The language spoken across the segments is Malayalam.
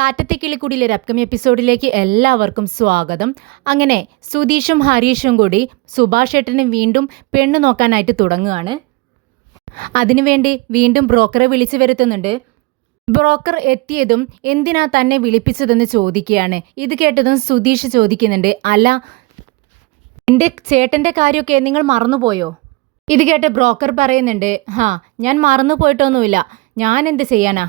കാറ്റത്തെ കിളിക്കുടിയിലെ ഒരു അപ്കമിങ് എപ്പിസോഡിലേക്ക് എല്ലാവർക്കും സ്വാഗതം. അങ്ങനെ സുധീഷും ഹരീഷും കൂടി സുഭാഷ് ഏട്ടനെ വീണ്ടും പെണ്ണ് നോക്കാനായിട്ട് തുടങ്ങുകയാണ്. അതിനുവേണ്ടി വീണ്ടും ബ്രോക്കറെ വിളിച്ചു വരുത്തുന്നുണ്ട്. ബ്രോക്കർ എത്തിയതും എന്തിനാ തന്നെ വിളിപ്പിച്ചതെന്ന് ചോദിക്കുകയാണ്. ഇത് കേട്ടതും സുധീഷ് ചോദിക്കുന്നുണ്ട്, അല്ല എൻ്റെ ചേട്ടൻ്റെ കാര്യമൊക്കെ നിങ്ങൾ മറന്നുപോയോ? ഇത് കേട്ട് ബ്രോക്കർ പറയുന്നുണ്ട്, ഞാൻ മറന്നു പോയിട്ടൊന്നുമില്ല, ഞാൻ എന്ത് ചെയ്യാനാ?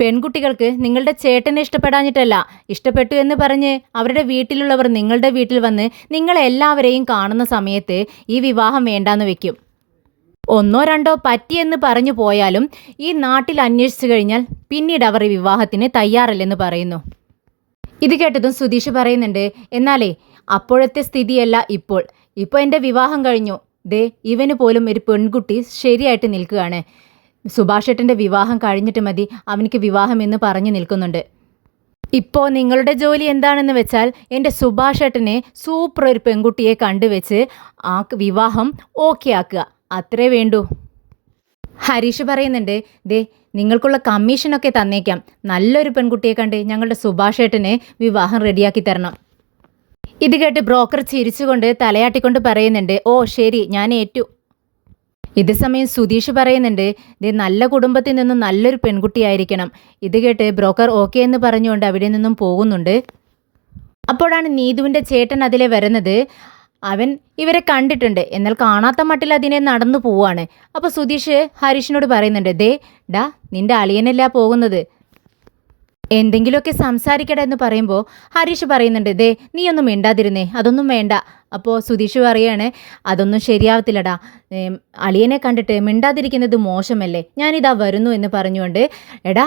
പെൺകുട്ടികൾക്ക് നിങ്ങളുടെ ചേട്ടനെ ഇഷ്ടപ്പെടാഞ്ഞിട്ടല്ല, ഇഷ്ടപ്പെട്ടു എന്ന് പറഞ്ഞ് അവരുടെ വീട്ടിലുള്ളവർ നിങ്ങളുടെ വീട്ടിൽ വന്ന് നിങ്ങളെല്ലാവരെയും കാണുന്ന സമയത്ത് ഈ വിവാഹം വേണ്ടാന്ന് വെക്കും. ഒന്നോ രണ്ടോ പറ്റിയെന്ന് പറഞ്ഞു പോയാലും ഈ നാട്ടിൽ അന്വേഷിച്ചു കഴിഞ്ഞാൽ പിന്നീട് അവർ ഈ വിവാഹത്തിന് തയ്യാറല്ലെന്ന് പറയുന്നു. ഇത് കേട്ടതും സുധീഷ് പറയുന്നുണ്ട്, എന്നാലേ അപ്പോഴത്തെ സ്ഥിതിയല്ല ഇപ്പോൾ എൻ്റെ വിവാഹം കഴിഞ്ഞു, ദേ ഇവന് പോലും ഒരു പെൺകുട്ടി ശരിയായിട്ട് നിൽക്കുകയാണ്. സുഭാഷ് ഏട്ടൻ്റെ വിവാഹം കഴിഞ്ഞിട്ട് മതി അവനിക്ക് വിവാഹം എന്ന് പറഞ്ഞു നിൽക്കുന്നുണ്ട്. ഇപ്പോൾ നിങ്ങളുടെ ജോലി എന്താണെന്ന് വെച്ചാൽ എൻ്റെ സുഭാഷ് ഏട്ടനെ സൂപ്പർ ഒരു പെൺകുട്ടിയെ കണ്ടുവെച്ച് ആ വിവാഹം ഓക്കെ ആക്കുക, അത്രേ വേണ്ടൂ. ഹരീഷ് പറയുന്നുണ്ട്, ദേ നിങ്ങൾക്കുള്ള കമ്മീഷനൊക്കെ തന്നേക്കാം, നല്ലൊരു പെൺകുട്ടിയെ കണ്ട് ഞങ്ങളുടെ സുഭാഷ് ഏട്ടനെ വിവാഹം റെഡിയാക്കി തരണം. ഇത് കേട്ട് ബ്രോക്കർ ചിരിച്ചുകൊണ്ട് തലയാട്ടിക്കൊണ്ട് പറയുന്നുണ്ട്, ഓ ശരി, ഞാൻ ഏറ്റു. ഇതേ സമയം സുധീഷ് പറയുന്നുണ്ട്, ഇത് നല്ല കുടുംബത്തിൽ നിന്നും നല്ലൊരു പെൺകുട്ടിയായിരിക്കണം. ഇത് കേട്ട് ബ്രോക്കർ ഓക്കെ എന്ന് പറഞ്ഞുകൊണ്ട് അവിടെ നിന്നും പോകുന്നുണ്ട്. അപ്പോഴാണ് നീതുവിൻ്റെ ചേട്ടൻ അതിലെ വരുന്നത്. അവൻ ഇവരെ കണ്ടിട്ടുണ്ട്, എന്നാൽ കാണാത്ത മട്ടിൽ അതിനെ നടന്നു പോവാണ്. അപ്പോൾ സുധീഷ് ഹരീഷിനോട് പറയുന്നുണ്ട്, ഡാ നിന്റെ അളിയനല്ല പോകുന്നത്, എന്തെങ്കിലുമൊക്കെ സംസാരിക്കട എന്ന് പറയുമ്പോൾ ഹരീഷ് പറയുന്നുണ്ട്, നീ ഒന്നും മിണ്ടാതിരുന്നേ, അതൊന്നും വേണ്ട. അപ്പോൾ സുധീഷ് പറയാണ്, അതൊന്നും ശരിയാവത്തില്ലടാ, അളിയനെ കണ്ടിട്ട് മിണ്ടാതിരിക്കുന്നത് മോശമല്ലേ, ഞാനിതാ വരുന്നു എന്ന് പറഞ്ഞുകൊണ്ട്, എടാ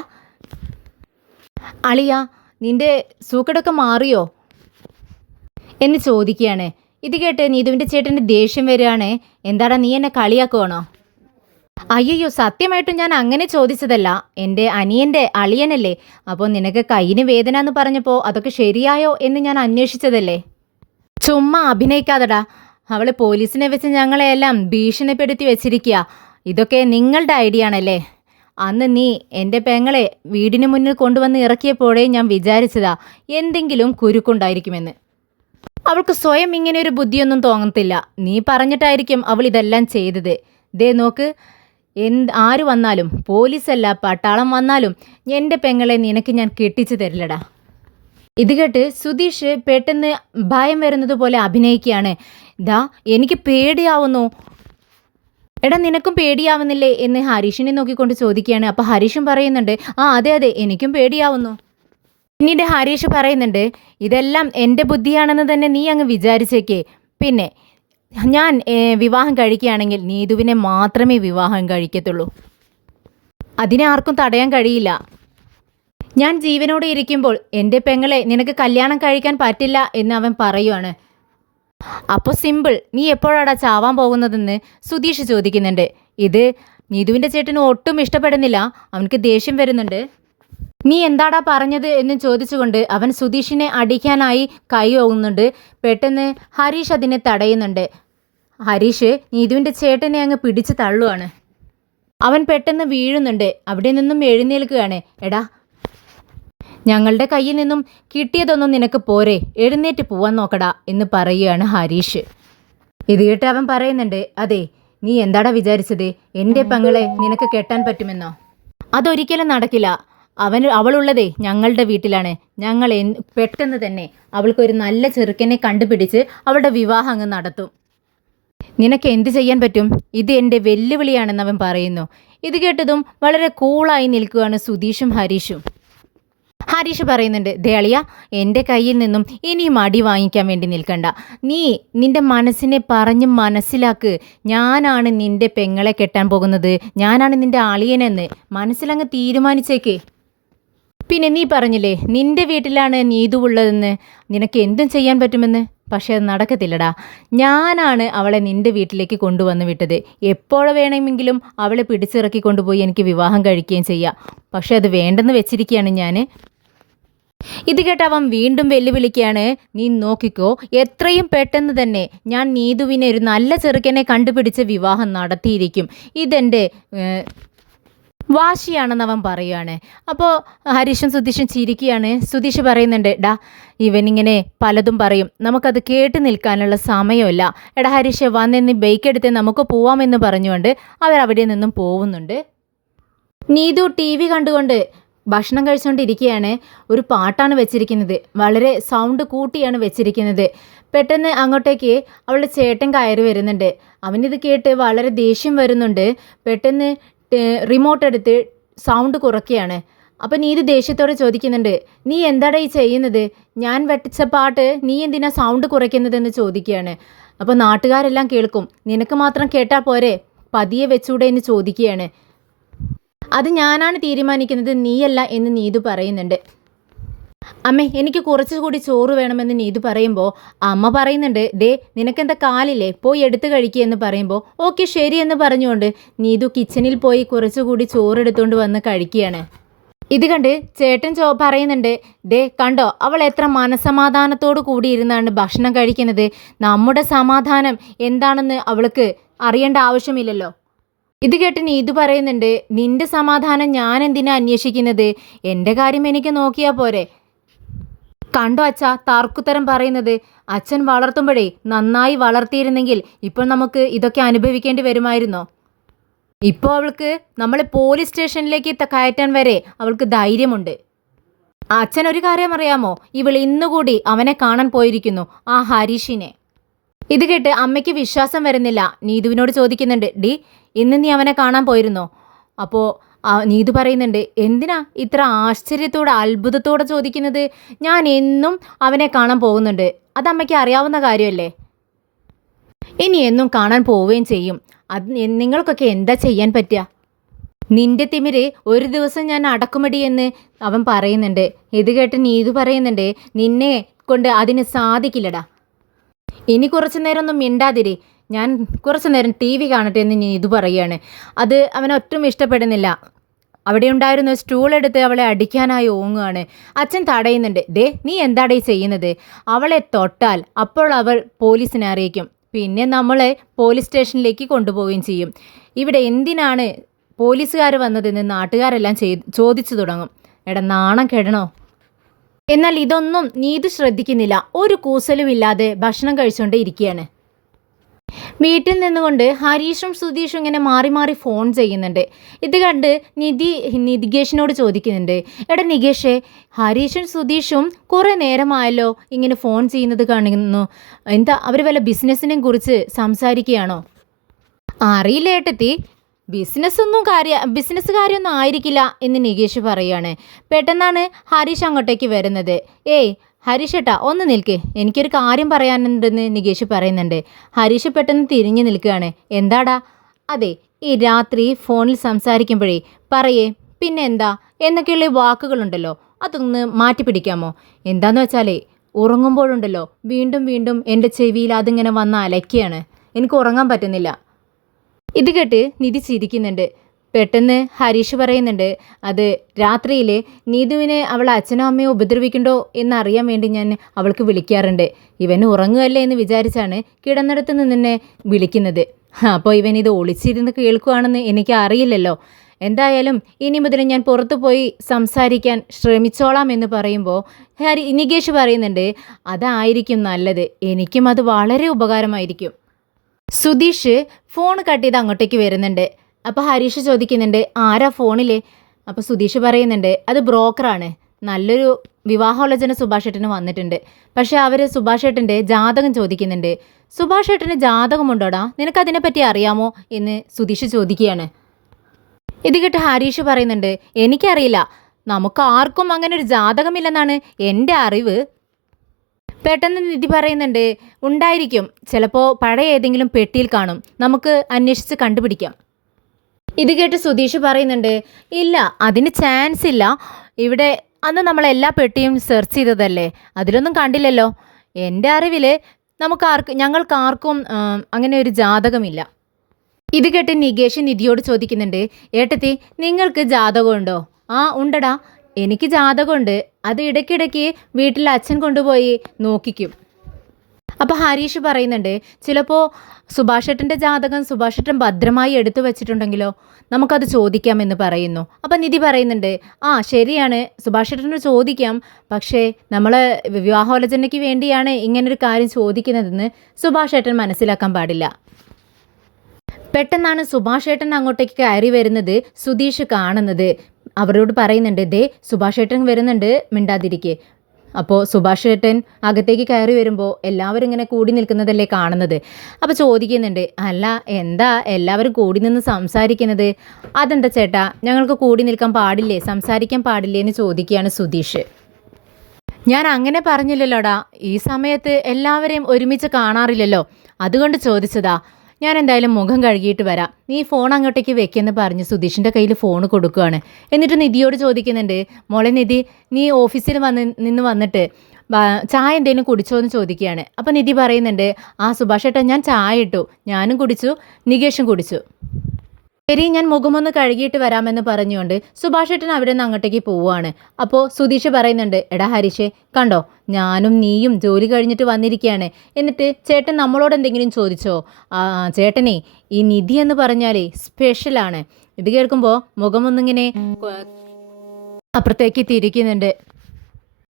അളിയ നിന്റെ സൂക്കടൊക്കെ മാറിയോ എന്ന് ചോദിക്കുകയാണ്. ഇത് കേട്ട് നീതുവിൻ്റെ ചേട്ടൻ്റെ ദേഷ്യം വരികയാണ്, എന്താടാ നീ എന്നെ കളിയാക്കുവാണോ? അയ്യോ സത്യമായിട്ടും ഞാൻ അങ്ങനെ ചോദിച്ചതല്ല, എൻ്റെ അനിയൻ്റെ അളിയനല്ലേ, അപ്പോൾ നിനക്ക് കയ്യിന് വേദന എന്ന് പറഞ്ഞപ്പോൾ അതൊക്കെ ശരിയായോ എന്ന് ഞാൻ അന്വേഷിച്ചതല്ലേ. ചുമ്മാ അഭിനയിക്കാതെടാ, അവൾ പോലീസിനെ വെച്ച് ഞങ്ങളെയെല്ലാം ഭീഷണിപ്പെടുത്തി വെച്ചിരിക്കുക, ഇതൊക്കെ നിങ്ങളുടെ ഐഡിയ ആണല്ലേ. അന്ന് നീ എൻ്റെ പെങ്ങളെ വീടിന് മുന്നിൽ കൊണ്ടുവന്ന് ഇറക്കിയപ്പോഴേ ഞാൻ വിചാരിച്ചതാ എന്തെങ്കിലും കുരുക്കുണ്ടായിരിക്കുമെന്ന്. അവൾക്ക് സ്വയം ഇങ്ങനെ ഒരു ബുദ്ധിയൊന്നും തോന്നത്തില്ല, നീ പറഞ്ഞിട്ടായിരിക്കും അവൾ ഇതെല്ലാം ചെയ്തത്. നോക്ക്, ആര് വന്നാലും, പോലീസല്ല പട്ടാളം വന്നാലും എൻ്റെ പെങ്ങളെ നിനക്ക് ഞാൻ കെട്ടിച്ചു തരില്ലടാ. ഇത് കേട്ട് സുധീഷ് പെട്ടെന്ന് ഭയം വരുന്നത് പോലെ അഭിനയിക്കുകയാണ്. എനിക്ക് പേടിയാവുന്നു. എടാ നിനക്കും പേടിയാവുന്നില്ലേ എന്ന് ഹരീഷിനെ നോക്കിക്കൊണ്ട് ചോദിക്കുകയാണ്. അപ്പോൾ ഹരീഷും പറയുന്നുണ്ട്, അതെ എനിക്കും പേടിയാവുന്നു. പിന്നീട് ഹരീഷ് പറയുന്നുണ്ട്, ഇതെല്ലാം എൻ്റെ ബുദ്ധിയാണെന്ന് തന്നെ നീ അങ്ങ് വിചാരിച്ചേക്കേ. പിന്നെ ഞാൻ വിവാഹം കഴിക്കുകയാണെങ്കിൽ നീതുവിനെ മാത്രമേ വിവാഹം കഴിക്കത്തുള്ളൂ, അതിനെ ആർക്കും തടയാൻ കഴിയില്ല. ഞാൻ ജീവനോടെ ഇരിക്കുമ്പോൾ എൻ്റെ പെങ്ങളെ നിനക്ക് കല്യാണം കഴിക്കാൻ പറ്റില്ല എന്ന് അവൻ പറയുവാണ്. അപ്പോൾ സിമ്പിൾ, നീ എപ്പോഴാടാ ചാവാൻ പോകുന്നതെന്ന് സുധീഷ് ചോദിക്കുന്നുണ്ട്. ഇത് നീതുവിൻ്റെ ചേട്ടന് ഒട്ടും ഇഷ്ടപ്പെടുന്നില്ല, അവനക്ക് ദേഷ്യം വരുന്നുണ്ട്. നീ എന്താടാ പറഞ്ഞത് എന്ന് ചോദിച്ചുകൊണ്ട് അവൻ സുധീഷിനെ അടിക്കാനായി കൈ ഓങ്ങുന്നുണ്ട്. പെട്ടെന്ന് ഹരീഷ് അതിനെ തടയുന്നുണ്ട്. ഹരീഷ് നീതുവിൻ്റെ ചേട്ടനെ അങ്ങ് പിടിച്ച് തള്ളുവാണ്. അവൻ പെട്ടെന്ന് വീഴുന്നുണ്ട്. അവിടെ നിന്നും എഴുന്നേൽക്കുകയാണ്. എടാ ഞങ്ങളുടെ കയ്യിൽ നിന്നും കിട്ടിയതൊന്നും നിനക്ക് പോരെ, എഴുന്നേറ്റ് പോവാൻ നോക്കടാ എന്ന് പറയുകയാണ് ഹരീഷ്. ഇത് കേട്ട് അവൻ പറയുന്നുണ്ട്, അതെ നീ എന്താടാ വിചാരിച്ചത്, എൻ്റെ പെങ്ങളെ നിനക്ക് കെട്ടാൻ പറ്റുമെന്നോ? അതൊരിക്കലും നടക്കില്ല. അവളുള്ളതേ ഞങ്ങളുടെ വീട്ടിലാണ്. ഞങ്ങൾ പെട്ടെന്ന് തന്നെ അവൾക്കൊരു നല്ല ചെറുക്കനെ കണ്ടുപിടിച്ച് അവളുടെ വിവാഹം അങ്ങ് നടത്തും. നിനക്ക് എന്ത് ചെയ്യാൻ പറ്റും? ഇത് എൻ്റെ വെല്ലുവിളിയാണെന്ന് അവൻ പറയുന്നു. ഇത് കേട്ടതും വളരെ കൂളായി നിൽക്കുകയാണ് സുധീഷും ഹരീഷും. ഹരീഷ് പറയുന്നുണ്ട്, അളിയ എൻ്റെ കയ്യിൽ നിന്നും ഇനിയും അടി വാങ്ങിക്കാൻ വേണ്ടി നിൽക്കണ്ട. നീ നിൻ്റെ മനസ്സിനെ പറഞ്ഞ് മനസ്സിലാക്ക്, ഞാനാണ് നിൻ്റെ പെങ്ങളെ കെട്ടാൻ പോകുന്നത്, ഞാനാണ് നിൻ്റെ അളിയനെന്ന് മനസ്സിലങ്ങ് തീരുമാനിച്ചേക്കേ. പിന്നെ നീ പറഞ്ഞില്ലേ നിൻ്റെ വീട്ടിലാണ് നീതു ഉള്ളതെന്ന്, നിനക്ക് എന്തും ചെയ്യാൻ പറ്റുമെന്ന്. പക്ഷേ അത് നടക്കത്തില്ലടാ, ഞാനാണ് അവളെ നിൻ്റെ വീട്ടിലേക്ക് കൊണ്ടുവന്ന് വിട്ടത്. എപ്പോഴും വേണമെങ്കിലും അവളെ പിടിച്ചിറക്കി കൊണ്ടുപോയി എനിക്ക് വിവാഹം കഴിക്കുകയും ചെയ്യാം. പക്ഷെ അത് വേണ്ടെന്ന് വെച്ചിരിക്കുകയാണ് ഞാൻ. ഇത് കേട്ട് അവൻ വീണ്ടും വെല്ലുവിളിക്കുകയാണ്, നീ നോക്കിക്കോ, എത്രയും പെട്ടെന്ന് തന്നെ ഞാൻ നീതുവിനെ ഒരു നല്ല ചെറുക്കനെ കണ്ടുപിടിച്ച് വിവാഹം നടത്തിയിരിക്കും. ഇതെൻ്റെ വാശിയാണെന്ന് അവൻ പറയുകയാണ്. അപ്പോൾ ഹരീഷും സുധീഷും ചിരിക്കുകയാണ്. സുധീഷ് പറയുന്നുണ്ട്, ഡാ ഇവനിങ്ങനെ പലതും പറയും, നമുക്കത് കേട്ട് നിൽക്കാനുള്ള സമയമില്ല. എടാ ഹരീഷ് വന്നെന്ന് ബൈക്ക് എടുത്ത് നമുക്ക് പോവാമെന്ന് പറഞ്ഞുകൊണ്ട് അവരവിടെ നിന്നും പോകുന്നുണ്ട്. നീതു ടി വി കണ്ടുകൊണ്ട് ഭക്ഷണം കഴിച്ചുകൊണ്ടിരിക്കുകയാണ്. ഒരു പാട്ടാണ് വെച്ചിരിക്കുന്നത്, വളരെ സൗണ്ട് കൂട്ടിയാണ് വെച്ചിരിക്കുന്നത്. പെട്ടെന്ന് അങ്ങോട്ടേക്ക് അവളുടെ ചേട്ടൻ കയറി വരുന്നുണ്ട്. അവനിത് കേട്ട് വളരെ ദേഷ്യം വരുന്നുണ്ട്. പെട്ടെന്ന് റിമോട്ട് എടുത്ത് സൗണ്ട് കുറയ്ക്കുകയാണ്. അപ്പം നീതു ദേഷ്യത്തോടെ ചോദിക്കുന്നുണ്ട്, നീ എന്താടാ ഈ ചെയ്യുന്നത്? ഞാൻ വെട്ടിച്ച പാട്ട് നീ എന്തിനാ സൗണ്ട് കുറയ്ക്കുന്നതെന്ന് ചോദിക്കുകയാണ്. അപ്പോൾ നാട്ടുകാരെല്ലാം കേൾക്കും, നിനക്ക് മാത്രം കേട്ടാൽ പോരെ, പതിയെ വെച്ചൂടെ എന്ന് ചോദിക്കുകയാണ്. അത് ഞാനാണ് തീരുമാനിക്കുന്നത്, നീയല്ല എന്ന് നീതു പറയുന്നുണ്ട്. അമ്മേ എനിക്ക് കുറച്ചുകൂടി ചോറ് വേണമെന്ന് നീതു പറയുമ്പോൾ അമ്മ പറയുന്നുണ്ട്, ദേ നിനക്കെന്താ കാലില്ലേ, പോയി എടുത്ത് കഴിക്കുക എന്ന് പറയുമ്പോൾ ഓക്കെ ശരി എന്ന് പറഞ്ഞുകൊണ്ട് നീതു കിച്ചണിൽ പോയി കുറച്ചുകൂടി ചോറെടുത്തുകൊണ്ട് വന്ന് കഴിക്കുകയാണ്. ഇത് കണ്ട് ചേട്ടൻ പറയുന്നുണ്ട്, ദേ കണ്ടോ അവൾ എത്ര മനസമാധാനത്തോടു കൂടി ഇരുന്നാണ് ഭക്ഷണം കഴിക്കുന്നത്. നമ്മുടെ സമാധാനം എന്താണെന്ന് അവൾക്ക് അറിയേണ്ട ആവശ്യമില്ലല്ലോ. ഇത് കേട്ട് നീതു പറയുന്നുണ്ട്, നിന്റെ സമാധാനം ഞാൻ എന്തിനാ അന്വേഷിക്കുന്നത്, എൻ്റെ കാര്യം എനിക്ക് നോക്കിയാൽ പോരെ. കണ്ടോ അച്ഛ തർക്കുത്തരം പറയുന്നത്, അച്ഛൻ വളർത്തുമ്പോഴേ നന്നായി വളർത്തിയിരുന്നെങ്കിൽ ഇപ്പോൾ നമുക്ക് ഇതൊക്കെ അനുഭവിക്കേണ്ടി വരുമായിരുന്നോ? ഇപ്പോൾ അവൾക്ക് നമ്മളെ പോലീസ് സ്റ്റേഷനിലേക്ക് കയറ്റാൻ വരെ അവൾക്ക് ധൈര്യമുണ്ട്. അച്ഛൻ ഒരു കാര്യം അറിയാമോ, ഇവൾ ഇന്നുകൂടി അവനെ കാണാൻ പോയിരിക്കുന്നു, ആ ഹരീഷിനെ. ഇത് കേട്ട് അമ്മയ്ക്ക് വിശ്വാസം വരുന്നില്ല. നീതുവിനോട് ചോദിക്കുന്നുണ്ട്, ഡി ഇന്ന് നീ അവനെ കാണാൻ പോയിരുന്നോ? അപ്പോൾ നീതു പറയുന്നുണ്ട്, എന്തിനാ ഇത്ര ആശ്ചര്യത്തോടെ അത്ഭുതത്തോടെ ചോദിക്കുന്നത്? ഞാൻ എന്നും അവനെ കാണാൻ പോകുന്നുണ്ട്, അത് അമ്മയ്ക്ക് അറിയാവുന്ന കാര്യമല്ലേ. ഇനി എന്നും കാണാൻ പോവുകയും ചെയ്യും. അത് നിങ്ങൾക്കൊക്കെ എന്താ ചെയ്യാൻ പറ്റുക? നിന്റെ തിമിര് ഒരു ദിവസം ഞാൻ അടക്കുമടി എന്ന് അവൻ പറയുന്നുണ്ട്. ഇത് കേട്ട് നീതു പറയുന്നുണ്ട്, നിന്നെ കൊണ്ട് അതിന് സാധിക്കില്ലടാ. ഇനി കുറച്ചു നേരം ഒന്നും മിണ്ടാതിരി, ഞാൻ കുറച്ചു നേരം ടി വി കാണട്ടെ എന്ന് നീതു പറയുകയാണ്. അത് അവനൊട്ടും ഇഷ്ടപ്പെടുന്നില്ല. അവിടെ ഉണ്ടായിരുന്ന സ്റ്റൂൾ എടുത്ത് അവളെ അടിക്കാനായി ഓങ്ങുകയാണ്. അച്ഛൻ തടയുന്നുണ്ട്, ദേ നീ എന്താടേ ചെയ്യുന്നത്? അവളെ തൊട്ടാൽ അപ്പോൾ അവൾ പോലീസിനെ അറിയിക്കും, പിന്നെ നമ്മളെ പോലീസ് സ്റ്റേഷനിലേക്ക് കൊണ്ടുപോവുകയും ചെയ്യും. ഇവിടെ എന്തിനാണ് പോലീസുകാർ വന്നതെന്ന് നാട്ടുകാരെല്ലാം ചോദിച്ചു തുടങ്ങും. എടാ നാണം കെടണോ? എന്നാൽ ഇതൊന്നും നീതു ശ്രദ്ധിക്കുന്നില്ല. ഒരു കൂസലുമില്ലാതെ ഭക്ഷണം കഴിച്ചുകൊണ്ട് ഇരിക്കുകയാണ്. വീട്ടിൽ നിന്നുകൊണ്ട് ഹരീഷും സുധീഷും ഇങ്ങനെ മാറി മാറി ഫോൺ ചെയ്യുന്നുണ്ട്. ഇത് കണ്ട് നികേഷിനോട് ചോദിക്കുന്നുണ്ട്, എടാ നികേഷേ, ഹരീഷും സുധീഷും കുറേ നേരമായല്ലോ ഇങ്ങനെ ഫോൺ ചെയ്യുന്നത് കാണുന്നു, എന്താ അവർ വല്ല ബിസിനസ്സിനെ കുറിച്ച് സംസാരിക്കുകയാണോ? അറിയില്ല ഏട്ടത്തി, ബിസിനസ് കാര്യമൊന്നും ആയിരിക്കില്ല എന്ന് നികേഷ് പറയുകയാണ്. പെട്ടെന്നാണ് ഹരീഷ് അങ്ങോട്ടേക്ക് വരുന്നത്. ഏയ് ഹരീഷ് ഏട്ടാ ഒന്ന് നിൽക്ക്, എനിക്കൊരു കാര്യം പറയാനുണ്ടെന്ന് നികേഷ് പറയുന്നുണ്ട്. ഹരീഷ് പെട്ടെന്ന് തിരിഞ്ഞു നിൽക്കുകയാണ്. എന്താടാ? അതെ, ഈ രാത്രി ഫോണിൽ സംസാരിക്കുമ്പോഴേ പറയേ പിന്നെ എന്താ എന്നൊക്കെയുള്ള വാക്കുകളുണ്ടല്ലോ, അതൊന്ന് മാറ്റി പിടിക്കാമോ? എന്താന്ന് വെച്ചാലേ ഉറങ്ങുമ്പോഴുണ്ടല്ലോ വീണ്ടും വീണ്ടും എൻ്റെ ചെവിയിൽ അതിങ്ങനെ വന്ന് അലയ്ക്കുകയാണ്, എനിക്ക് ഉറങ്ങാൻ പറ്റുന്നില്ല. ഇത് കേട്ട് നിധി ചിരിക്കുന്നുണ്ട്. പെട്ടെന്ന് ഹരീഷ് പറയുന്നുണ്ട്, അത് രാത്രിയിൽ നീതുവിനെ അവൾ അച്ഛനോ അമ്മയോ ഉപദ്രവിക്കണ്ടോ എന്നറിയാൻ വേണ്ടി ഞാൻ അവൾക്ക് വിളിക്കാറുണ്ട്. ഇവൻ ഉറങ്ങുകയല്ലേ എന്ന് വിചാരിച്ചാണ് കിടന്നിടത്ത് നിന്ന് വിളിക്കുന്നത്. അപ്പോൾ ഇവൻ ഇത് ഒളിച്ചിരുന്ന് കേൾക്കുകയാണെന്ന് എനിക്ക് അറിയില്ലല്ലോ. എന്തായാലും ഇനി മുതൽ ഞാൻ പുറത്തു പോയി സംസാരിക്കാൻ ശ്രമിച്ചോളാം എന്ന് പറയുമ്പോൾ നികേഷ് പറയുന്നുണ്ട്, അതായിരിക്കും നല്ലത്, എനിക്കും അത് വളരെ ഉപകാരമായിരിക്കും. സുധീഷ് ഫോൺ കട്ട് ചെയ്ത് അങ്ങോട്ടേക്ക് വരുന്നുണ്ട്. അപ്പോൾ ഹരീഷ് ചോദിക്കുന്നുണ്ട്, ആരാ ഫോണിൽ? അപ്പോൾ സുധീഷ് പറയുന്നുണ്ട്, അത് ബ്രോക്കറാണ്, നല്ലൊരു വിവാഹാലോചന സുഭാഷ് ഏട്ടന് വന്നിട്ടുണ്ട്. പക്ഷേ അവർ സുഭാഷ് ഏട്ടൻ്റെ ജാതകം ചോദിക്കുന്നുണ്ട്. സുഭാഷ് ഏട്ടന് ജാതകമുണ്ടോടാ, നിനക്കതിനെപ്പറ്റി അറിയാമോ എന്ന് സുധീഷ് ചോദിക്കുകയാണ്. ഇത് കേട്ട് ഹരീഷ് പറയുന്നുണ്ട്, എനിക്കറിയില്ല, നമുക്ക് ആർക്കും അങ്ങനെ ഒരു ജാതകമില്ലെന്നാണ് എൻ്റെ അറിവ്. പെട്ടെന്ന് നിധി പറയുന്നുണ്ട്, ഉണ്ടായിരിക്കും, ചിലപ്പോൾ പഴയ ഏതെങ്കിലും പെട്ടിയിൽ കാണും, നമുക്ക് അന്വേഷിച്ച് കണ്ടുപിടിക്കാം. ഇത് കേട്ട് സുധീഷ് പറയുന്നുണ്ട്, ഇല്ല അതിന് ചാൻസ് ഇല്ല, ഇവിടെ അന്ന് നമ്മളെല്ലാ പെട്ടിയും സെർച്ച് ചെയ്തതല്ലേ, അതിലൊന്നും കണ്ടില്ലല്ലോ. എൻ്റെ അറിവിൽ ഞങ്ങൾക്കാർക്കും അങ്ങനെ ഒരു ജാതകമില്ല. ഇത് കേട്ട് നികേഷ് നിധിയോട് ചോദിക്കുന്നുണ്ട്, ഏട്ടത്തി നിങ്ങൾക്ക് ജാതകമുണ്ടോ? ആ ഉണ്ടടാ, എനിക്ക് ജാതകമുണ്ട്, അത് ഇടയ്ക്കിടയ്ക്ക് വീട്ടിൽ അച്ഛൻ കൊണ്ടുപോയി നോക്കിക്കും. അപ്പോൾ ഹരീഷ് പറയുന്നുണ്ട് ചിലപ്പോൾ സുഭാഷേട്ടൻ്റെ ജാതകം സുഭാഷേട്ടൻ ഭദ്രമായി എടുത്തു വെച്ചിട്ടുണ്ടെങ്കിലോ നമുക്കത് ചോദിക്കാമെന്ന് പറയുന്നു. അപ്പം നിധി പറയുന്നുണ്ട് ശരിയാണ്, സുഭാഷേട്ടനോട് ചോദിക്കാം, പക്ഷേ നമ്മൾ വിവാഹോലോചനയ്ക്ക് വേണ്ടിയാണ് ഇങ്ങനൊരു കാര്യം ചോദിക്കുന്നതെന്ന് സുഭാഷേട്ടൻ മനസ്സിലാക്കാൻ പാടില്ല. പെട്ടെന്നാണ് സുഭാഷേട്ടൻ അങ്ങോട്ടേക്ക് കയറി വരുന്നത് സുധീഷ് കാണുന്നത്. അവരോട് പറയുന്നുണ്ട്, ദേ സുഭാഷേട്ടൻ വരുന്നുണ്ട്, മിണ്ടാതിരിക്കെ. അപ്പോൾ സുഭാഷേട്ടൻ അകത്തേക്ക് കയറി വരുമ്പോൾ എല്ലാവരും ഇങ്ങനെ കൂടി നിൽക്കുന്നതല്ലേ കാണുന്നത്. അപ്പോൾ ചോദിക്കുന്നുണ്ട്, അല്ല എന്താ എല്ലാവരും കൂടി നിന്ന് സംസാരിക്കുന്നത്? അതെന്താ ചേട്ടാ, ഞങ്ങൾക്ക് കൂടി നിൽക്കാൻ പാടില്ലേ, സംസാരിക്കാൻ പാടില്ലേ എന്ന് ചോദിക്കുകയാണ് സുധീഷ്. ഞാൻ അങ്ങനെ പറഞ്ഞില്ലല്ലോടാ, ഈ സമയത്ത് എല്ലാവരെയും ഒരുമിച്ച് കാണാറില്ലല്ലോ, അതുകൊണ്ട് ചോദിച്ചതാ. ഞാൻ എന്തായാലും മുഖം കഴുകിയിട്ട് വരാം, നീ ഫോൺ അങ്ങോട്ടേക്ക് വെക്കെന്ന് പറഞ്ഞ് സുധീഷിൻ്റെ കയ്യിൽ ഫോൺ കൊടുക്കുകയാണ്. എന്നിട്ട് നിധിയോട് ചോദിക്കുന്നുണ്ട്, മോളെ നിധി, നീ ഓഫീസിൽ നിന്ന് വന്നിട്ട് ചായ എന്തെങ്കിലും കുടിച്ചോ എന്ന് ചോദിക്കുകയാണ്. അപ്പോൾ നിധി പറയുന്നുണ്ട്, സുഭാഷ് ഏട്ടാ ഞാൻ ചായ ഇട്ടു, ഞാനും കുടിച്ചു, നികേഷും കുടിച്ചു. ശരി, ഞാൻ മുഖമൊന്ന് കഴുകിയിട്ട് വരാമെന്ന് പറഞ്ഞുകൊണ്ട് സുഭാഷ് ഏട്ടൻ അവിടെ നിന്ന് അങ്ങോട്ടേക്ക് പോവുകയാണ്. അപ്പോൾ സുധീഷ് പറയുന്നുണ്ട്, എടാ ഹരീഷേ, കണ്ടോ ഞാനും നീയും ജോലി കഴിഞ്ഞിട്ട് വന്നിരിക്കുകയാണ്, എന്നിട്ട് ചേട്ടൻ നമ്മളോട് എന്തെങ്കിലും ചോദിച്ചോ? ചേട്ടനെ ഈ നിധി എന്ന് പറഞ്ഞാലേ സ്പെഷ്യലാണ്. ഇത് കേൾക്കുമ്പോൾ മുഖമൊന്നിങ്ങനെ അപ്പുറത്തേക്ക് തിരിക്കുന്നുണ്ട്.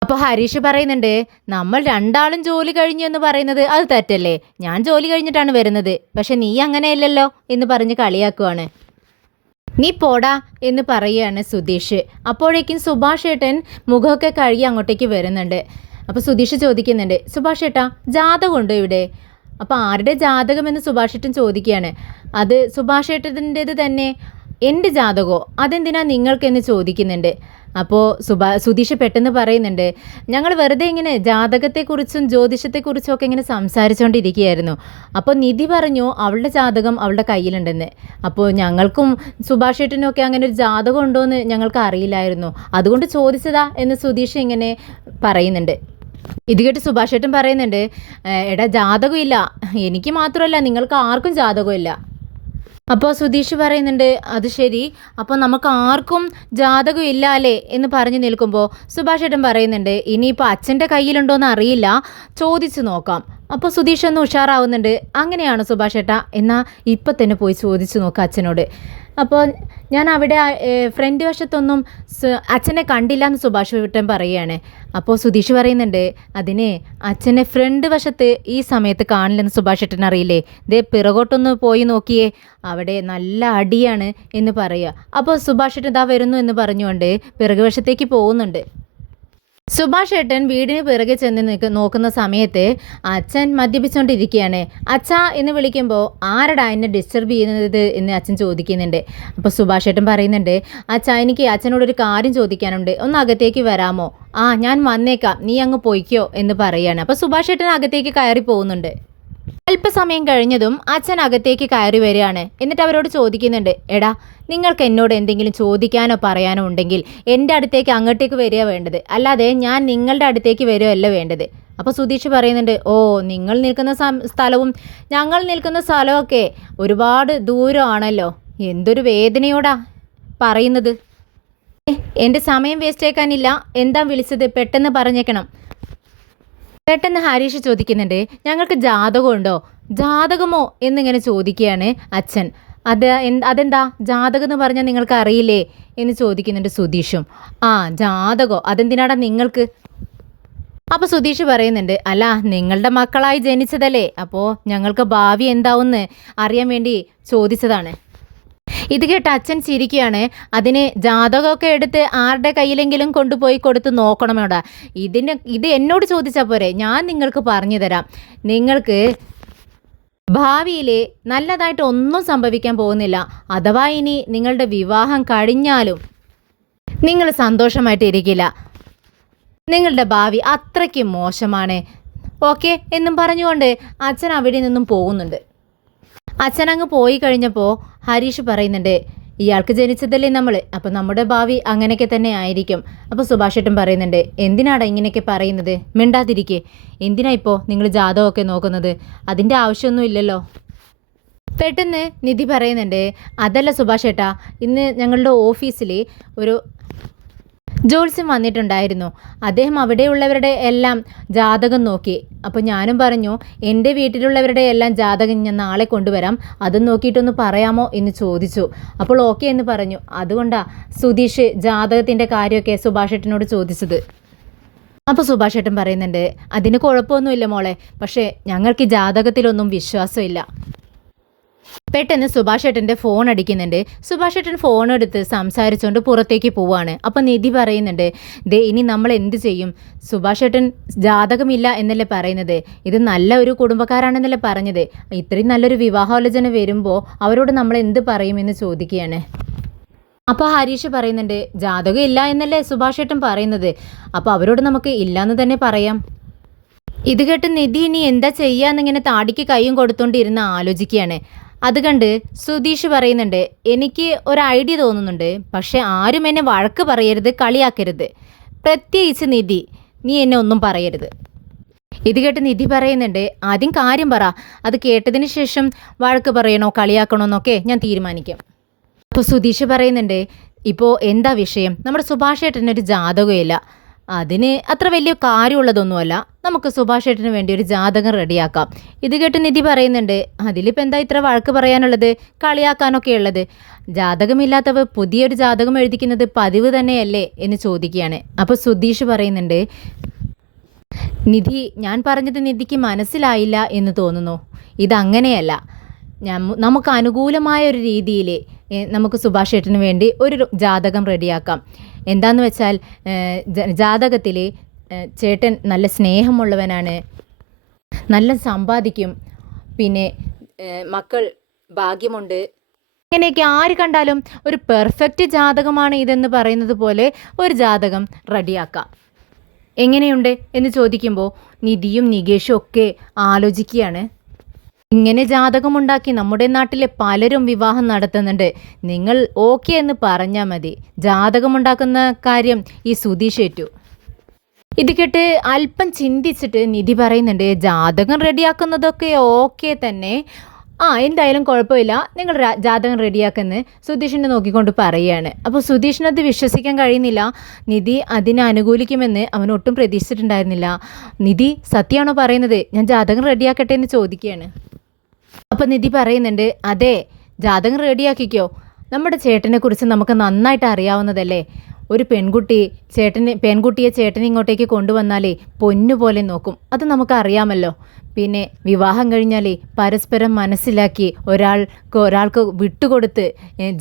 അപ്പോൾ ഹരീഷ് പറയുന്നുണ്ട്, നമ്മൾ രണ്ടാളും ജോലി കഴിഞ്ഞു എന്ന് പറയുന്നത് അത് തെറ്റല്ലേ, ഞാൻ ജോലി കഴിഞ്ഞിട്ടാണ് വരുന്നത്, പക്ഷെ നീ അങ്ങനെയല്ലല്ലോ എന്ന് പറഞ്ഞ് കളിയാക്കുവാണ്. നീ പോടാ എന്ന് പറയുകയാണ് സുധീഷ്. അപ്പോഴേക്കും സുഭാഷ് ഏട്ടൻ മുഖമൊക്കെ കഴുകി അങ്ങോട്ടേക്ക് വരുന്നുണ്ട്. അപ്പോൾ സുധീഷ് ചോദിക്കുന്നുണ്ട്, സുഭാഷ് ഏട്ടാ ജാതകമുണ്ടോ ഇവിടെ? അപ്പോൾ ആരുടെ ജാതകമെന്ന് സുഭാഷ് ഏട്ടൻ ചോദിക്കുകയാണ്. അത് സുഭാഷ് ഏട്ടൻ്റേത് തന്നെ. എൻ്റെ ജാതകമോ? അതെന്തിനാ നിങ്ങൾക്കെന്ന് ചോദിക്കുന്നുണ്ട്. അപ്പോൾ സുധീഷ് പെട്ടെന്ന് പറയുന്നുണ്ട്, ഞങ്ങൾ വെറുതെ ഇങ്ങനെ ജാതകത്തെക്കുറിച്ചും ജ്യോതിഷത്തെക്കുറിച്ചും ഒക്കെ ഇങ്ങനെ സംസാരിച്ചുകൊണ്ടിരിക്കുകയായിരുന്നു. അപ്പോൾ നിധി പറഞ്ഞു അവളുടെ ജാതകം അവളുടെ കയ്യിലുണ്ടെന്ന്. അപ്പോൾ ഞങ്ങൾക്കും സുഭാഷ് ഏട്ടനും ഒക്കെ അങ്ങനെ ഒരു ജാതകം ഉണ്ടോ എന്ന് ഞങ്ങൾക്ക് അറിയില്ലായിരുന്നു, അതുകൊണ്ട് ചോദിച്ചതാ എന്ന് സുധീഷ് ഇങ്ങനെ പറയുന്നുണ്ട്. ഇത് കേട്ട് സുഭാഷ് ഏട്ടൻ പറയുന്നുണ്ട്, എടാ ജാതകം ഇല്ല, എനിക്ക് മാത്രമല്ല നിങ്ങൾക്ക് ആർക്കും ജാതകമില്ല. അപ്പോൾ സുധീഷ് പറയുന്നുണ്ട്, അത് ശരി, അപ്പോൾ നമുക്ക് ആർക്കും ജാതകം ഇല്ല അല്ലേ എന്ന് പറഞ്ഞു നിൽക്കുമ്പോൾ സുഭാഷ് ഏട്ടൻ പറയുന്നുണ്ട്, ഇനിയിപ്പോൾ അച്ഛൻ്റെ കയ്യിലുണ്ടോയെന്ന് അറിയില്ല, ചോദിച്ചു നോക്കാം. അപ്പോൾ സുധീഷ് ഒന്ന് ഉഷാറാവുന്നുണ്ട്. അങ്ങനെയാണ് സുഭാഷ് ഏട്ടാ, എന്നാൽ ഇപ്പം തന്നെ പോയി ചോദിച്ചു നോക്കാം അച്ഛനോട്. അപ്പോൾ ഞാൻ അവിടെ ഫ്രണ്ട് വശത്തൊന്നും അച്ഛനെ കണ്ടില്ല എന്ന് സുഭാഷ് ഏട്ടൻ പറയുകയാണ്. അപ്പോൾ സുധീഷ് പറയുന്നുണ്ട്, അതിന് അച്ഛനെ ഫ്രണ്ട് വശത്ത് ഈ സമയത്ത് കാണില്ലെന്ന് സുഭാഷ് ഏട്ടൻ അറിയില്ലേ, ദേ പിറകോട്ടൊന്ന് പോയി നോക്കിയേ, അവിടെ നല്ല അടിയാണ് എന്ന് പറയുക. അപ്പോൾ സുഭാഷ് ഏട്ടൻ ഇതാ വരുന്നു എന്ന് പറഞ്ഞുകൊണ്ട് പിറകുവശത്തേക്ക് പോകുന്നുണ്ട്. സുഭാഷ് ഏട്ടൻ വീടിന് പിറകെ ചെന്ന് നോക്കുന്ന സമയത്ത് അച്ഛൻ മദ്യപിച്ചുകൊണ്ടിരിക്കുകയാണ്. അച്ഛാ എന്ന് വിളിക്കുമ്പോൾ ആരടാ എന്നെ ഡിസ്റ്റർബ് ചെയ്യുന്നത് എന്ന് അച്ഛൻ ചോദിക്കുന്നുണ്ട്. അപ്പോൾ സുഭാഷ് ഏട്ടൻ പറയുന്നുണ്ട്, അച്ഛാ എനിക്ക് അച്ഛനോടൊരു കാര്യം ചോദിക്കാനുണ്ട്, ഒന്ന് അകത്തേക്ക് വരാമോ? ഞാൻ വന്നേക്കാം, നീ അങ്ങ് പോയിക്കോ എന്ന് പറയുകയാണ്. അപ്പോൾ സുഭാഷ് ഏട്ടൻ അകത്തേക്ക് കയറി പോകുന്നുണ്ട്. അല്പസമയം കഴിഞ്ഞതും അച്ഛൻ അകത്തേക്ക് കയറി വരികയാണ്. എന്നിട്ട് അവരോട് ചോദിക്കുന്നുണ്ട്, എടാ നിങ്ങൾക്ക് എന്നോട് എന്തെങ്കിലും ചോദിക്കാനോ പറയാനോ ഉണ്ടെങ്കിൽ എൻ്റെ അടുത്തേക്ക് അങ്ങോട്ടേക്ക് വരിക വേണ്ടത്, അല്ലാതെ ഞാൻ നിങ്ങളുടെ അടുത്തേക്ക് വരികയല്ല വേണ്ടത്. അപ്പോൾ സുധീഷ് പറയുന്നുണ്ട്, നിങ്ങൾ നിൽക്കുന്ന സ്ഥലവും ഞങ്ങൾ നിൽക്കുന്ന സ്ഥലമൊക്കെ ഒരുപാട് ദൂരമാണല്ലോ, എന്തൊരു വേദനയോടാ പറയുന്നത്. എൻ്റെ സമയം വേസ്റ്റ് ആക്കാനില്ല, എന്താ വിളിച്ചത് പെട്ടെന്ന് പറഞ്ഞേക്കണം. പെട്ടെന്ന് ഹരീഷ് ചോദിക്കുന്നുണ്ട്, ഞങ്ങൾക്ക് ജാതകമുണ്ടോ? ജാതകമോ എന്നിങ്ങനെ ചോദിക്കുകയാണ് അച്ഛൻ. അതെന്താ ജാതകം എന്ന് പറഞ്ഞാൽ നിങ്ങൾക്ക് അറിയില്ലേ എന്ന് ചോദിക്കുന്നുണ്ട് സുധീഷും. ജാതകോ, അതെന്തിനാടാ നിങ്ങൾക്ക്? അപ്പോൾ സുധീഷ് പറയുന്നുണ്ട്, അല്ല നിങ്ങളുടെ മക്കളായി ജനിച്ചതല്ലേ, അപ്പോൾ ഞങ്ങൾക്ക് ഭാവി എന്താവുമെന്ന് അറിയാൻ വേണ്ടി ചോദിച്ചതാണ്. ഇത് കേട്ട് അച്ഛൻ ചിരിക്കുകയാണ്. അതിന് ജാതകമൊക്കെ എടുത്ത് ആരുടെ കയ്യിലെങ്കിലും കൊണ്ടുപോയി കൊടുത്ത് നോക്കണമോടാ, ഇത് എന്നോട് ചോദിച്ചാൽ പോരെ, ഞാൻ നിങ്ങൾക്ക് പറഞ്ഞു തരാം. നിങ്ങൾക്ക് ഭാവിയിൽ നല്ലതായിട്ട് ഒന്നും സംഭവിക്കാൻ പോകുന്നില്ല. അഥവാ ഇനി നിങ്ങളുടെ വിവാഹം കഴിഞ്ഞാലും നിങ്ങൾ സന്തോഷമായിട്ട് ഇരിക്കില്ല, നിങ്ങളുടെ ഭാവി അത്രയ്ക്ക് മോശമാണ്, ഓക്കെ എന്നും പറഞ്ഞുകൊണ്ട് അച്ഛൻ അവിടെ നിന്നും പോകുന്നുണ്ട്. അച്ഛനങ്ങ് പോയി കഴിഞ്ഞപ്പോൾ ഹരീഷ് പറയുന്നുണ്ട്, ഇയാൾക്ക് ജനിച്ചതല്ലേ നമ്മൾ, അപ്പോൾ നമ്മുടെ ഭാവി അങ്ങനെയൊക്കെ തന്നെ ആയിരിക്കും. അപ്പോൾ സുഭാഷ് ഏട്ടൻ പറയുന്നുണ്ട്, എന്തിനാടാ ഇങ്ങനെയൊക്കെ പറയുന്നത്, മിണ്ടാതിരിക്കേ, എന്തിനാ ഇപ്പോൾ നിങ്ങൾ ജാതകമൊക്കെ നോക്കുന്നത്, അതിൻ്റെ ആവശ്യമൊന്നും ഇല്ലല്ലോ. പെട്ടെന്ന് നിധി പറയുന്നുണ്ട്, അതല്ല സുഭാഷ് ഏട്ടാ, ഇന്ന് ഞങ്ങളുടെ ഓഫീസിൽ ഒരു ജോത്സ്യൻ വന്നിട്ടുണ്ടായിരുന്നു. അദ്ദേഹം അവിടെയുള്ളവരുടെ എല്ലാം ജാതകം നോക്കി. അപ്പോൾ ഞാനും പറഞ്ഞു, എൻ്റെ വീട്ടിലുള്ളവരുടെ എല്ലാം ജാതകം ഞാൻ നാളെ കൊണ്ടുവരാം, അതും നോക്കിയിട്ടൊന്ന് പറയാമോ എന്ന് ചോദിച്ചു. അപ്പോൾ ഓക്കെ എന്ന് പറഞ്ഞു. അതുകൊണ്ടാണ് സുധീഷ് ജാതകത്തിൻ്റെ കാര്യമൊക്കെ സുഭാഷേട്ടനോട് ചോദിച്ചത്. അപ്പോൾ സുഭാഷേട്ടൻ പറയുന്നുണ്ട്, അതിന് കുഴപ്പമൊന്നുമില്ല മോളെ, പക്ഷേ ഞങ്ങൾക്ക് ഈ ജാതകത്തിലൊന്നും വിശ്വാസമില്ല. പെട്ടെന്ന് സുഭാഷേട്ടൻ്റെ ഫോൺ അടിക്കുന്നുണ്ട്. സുഭാഷേട്ടൻ ഫോൺ എടുത്ത് സംസാരിച്ചുകൊണ്ട് പുറത്തേക്ക് പോവാണ്. അപ്പം നിധി പറയുന്നുണ്ട്, ദേ ഇനി നമ്മൾ എന്ത് ചെയ്യും? സുഭാഷേട്ടൻ ജാതകമില്ല എന്നല്ലേ പറയുന്നത്, ഇത് നല്ല ഒരു കുടുംബക്കാരാണെന്നല്ലേ പറഞ്ഞത്, ഇത്രയും നല്ലൊരു വിവാഹാലോചന വരുമ്പോൾ അവരോട് നമ്മൾ എന്ത് പറയുമെന്ന് ചോദിക്കുകയാണ്. അപ്പോൾ ഹരീഷ് പറയുന്നുണ്ട്, ജാതകം ഇല്ല എന്നല്ലേ സുഭാഷേട്ടൻ പറയുന്നത്, അപ്പോൾ അവരോട് നമുക്ക് ഇല്ലയെന്ന് തന്നെ പറയാം. ഇത് കേട്ട് നിധി ഇനി എന്താ ചെയ്യാന്നിങ്ങനെ താടിക്ക് കൈയും കൊടുത്തോണ്ടിരുന്ന് ആലോചിക്കുകയാണ്. അത് കണ്ട് സുധീഷ് പറയുന്നുണ്ട്, എനിക്ക് ഒരു ഐഡിയ തോന്നുന്നുണ്ട്, പക്ഷെ ആരും എന്നെ വഴക്ക് പറയരുത്, കളിയാക്കരുത്, പ്രത്യേകിച്ച് നിധി, നീ എന്നെ ഒന്നും പറയരുത്. ഇത് കേട്ട് നിധി പറയുന്നുണ്ട്, ആദ്യം കാര്യം പറ, അത് കേട്ടതിന് ശേഷം വഴക്ക് പറയണോ കളിയാക്കണോ എന്നൊക്കെ ഞാൻ തീരുമാനിക്കാം. അപ്പോൾ സുധീഷ് പറയുന്നുണ്ട്, ഇപ്പോൾ എന്താ വിഷയം? നമ്മുടെ സുഭാഷേട്ടനൊരു ജാതകമില്ല, അതിന് അത്ര വലിയ കാര്യമുള്ളതൊന്നുമല്ല, നമുക്ക് സുഭാഷേട്ടന് വേണ്ടി ഒരു ജാതകം റെഡിയാക്കാം. ഇത് കേട്ട് നിധി പറയുന്നുണ്ട്, അതിലിപ്പോൾ എന്താ ഇത്ര വഴക്ക് പറയാനുള്ളത്, കളിയാക്കാനൊക്കെ ഉള്ളത്? ജാതകമില്ലാത്തവർ പുതിയൊരു ജാതകം എഴുതിക്കുന്നത് പതിവ് തന്നെയല്ലേ എന്ന് ചോദിക്കുകയാണ്. അപ്പോൾ സുധീഷ് പറയുന്നുണ്ട്, നിധി, ഞാൻ പറഞ്ഞത് നിധിക്ക് മനസ്സിലായില്ല എന്ന് തോന്നുന്നു. ഇതങ്ങനെയല്ല, നമുക്ക് അനുകൂലമായ ഒരു രീതിയിൽ നമുക്ക് സുഭാഷേട്ടന് വേണ്ടി ഒരു ജാതകം റെഡിയാക്കാം. എന്താണെന്ന് വെച്ചാൽ ജാതകത്തിൽ ചേട്ടൻ നല്ല സ്നേഹമുള്ളവനാണ്, നല്ല സമ്പാദിക്കും, പിന്നെ മക്കൾ ഭാഗ്യമുണ്ട്, ഇങ്ങനെയൊക്കെ ആര് കണ്ടാലും ഒരു പെർഫെക്റ്റ് ജാതകമാണ് ഇതെന്ന് പറയുന്നത് പോലെ ഒരു ജാതകം റെഡിയാക്കാം. എങ്ങനെയുണ്ട് എന്ന് ചോദിക്കുമ്പോൾ നിധിയും നികേഷും ഒക്കെ ആലോചിക്കുകയാണ്. ഇങ്ങനെ ജാതകമുണ്ടാക്കി നമ്മുടെ നാട്ടിലെ പലരും വിവാഹം നടത്തുന്നുണ്ട്, നിങ്ങൾ ഓക്കെ എന്ന് പറഞ്ഞാൽ മതി. ജാതകമുണ്ടാക്കുന്ന കാര്യം ഈ സുധീഷ് ഏറ്റു. ഇത് കേട്ട് അല്പം ചിന്തിച്ചിട്ട് നിധി പറയുന്നുണ്ട്, ജാതകം റെഡിയാക്കുന്നതൊക്കെ ഓക്കെ തന്നെ, എന്തായാലും കുഴപ്പമില്ല, നിങ്ങൾ ജാതകം റെഡിയാക്കുമെന്ന് സുധീഷിനെ നോക്കിക്കൊണ്ട് പറയുകയാണ്. അപ്പോൾ സുധീഷിനത് വിശ്വസിക്കാൻ കഴിയുന്നില്ല. നിധി അതിനെ അനുകൂലിക്കുമെന്ന് അവനൊട്ടും പ്രതീക്ഷിച്ചിട്ടുണ്ടായിരുന്നില്ല. നിധി സത്യമാണോ പറയുന്നത്? ഞാൻ ജാതകം റെഡിയാക്കട്ടെ എന്ന് ചോദിക്കുകയാണ്. അപ്പം നിധി പറയുന്നുണ്ട്, അതെ, ജാതകം റെഡിയാക്കിക്കോ, നമ്മുടെ ചേട്ടനെക്കുറിച്ച് നമുക്ക് നന്നായിട്ട് അറിയാവുന്നതല്ലേ, ഒരു പെൺകുട്ടിയെ ചേട്ടൻ ഇങ്ങോട്ടേക്ക് കൊണ്ടുവന്നാലേ പൊന്നുപോലെ നോക്കും, അത് നമുക്കറിയാമല്ലോ. പിന്നെ വിവാഹം കഴിഞ്ഞാലേ പരസ്പരം മനസ്സിലാക്കി ഒരാൾക്ക് വിട്ടുകൊടുത്ത്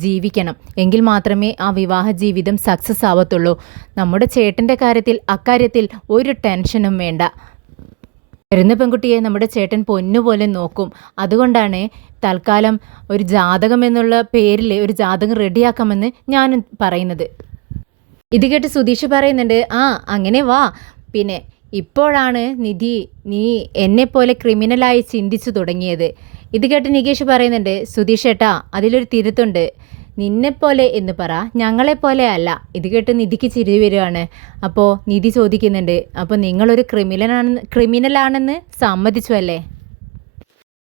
ജീവിക്കണം, എങ്കിൽ മാത്രമേ ആ വിവാഹ ജീവിതം സക്സസ് ആവത്തുള്ളൂ. നമ്മുടെ ചേട്ടൻ്റെ അക്കാര്യത്തിൽ ഒരു ടെൻഷനും വേണ്ട. വരുന്ന പെൺകുട്ടിയെ നമ്മുടെ ചേട്ടൻ പൊന്നുപോലെ നോക്കും. അതുകൊണ്ടാണ് തൽക്കാലം ഒരു ജാതകം എന്നുള്ള പേരിൽ ഒരു ജാതകം റെഡിയാക്കാമെന്ന് ഞാനും പറയുന്നത്. ഇത് കേട്ട് സുധീഷ് പറയുന്നുണ്ട്, അങ്ങനെ വാ. പിന്നെ ഇപ്പോഴാണ് നിധി നീ എന്നെപ്പോലെ ക്രിമിനലായി ചിന്തിച്ചു തുടങ്ങിയത്. ഇത് കേട്ട് നികേഷ് പറയുന്നുണ്ട്, സുധീഷ് ഏട്ടാ, അതിലൊരു തിരുത്തുണ്ട്, നിന്നെപ്പോലെ എന്ന് പറ, ഞങ്ങളെപ്പോലെ അല്ല. ഇത് കേട്ട് നിധിക്ക് ചിരി വരികയാണ്. അപ്പോൾ നിധി ചോദിക്കുന്നുണ്ട്, അപ്പോൾ നിങ്ങളൊരു ക്രിമിനലാണെന്ന് സമ്മതിച്ചു അല്ലേ?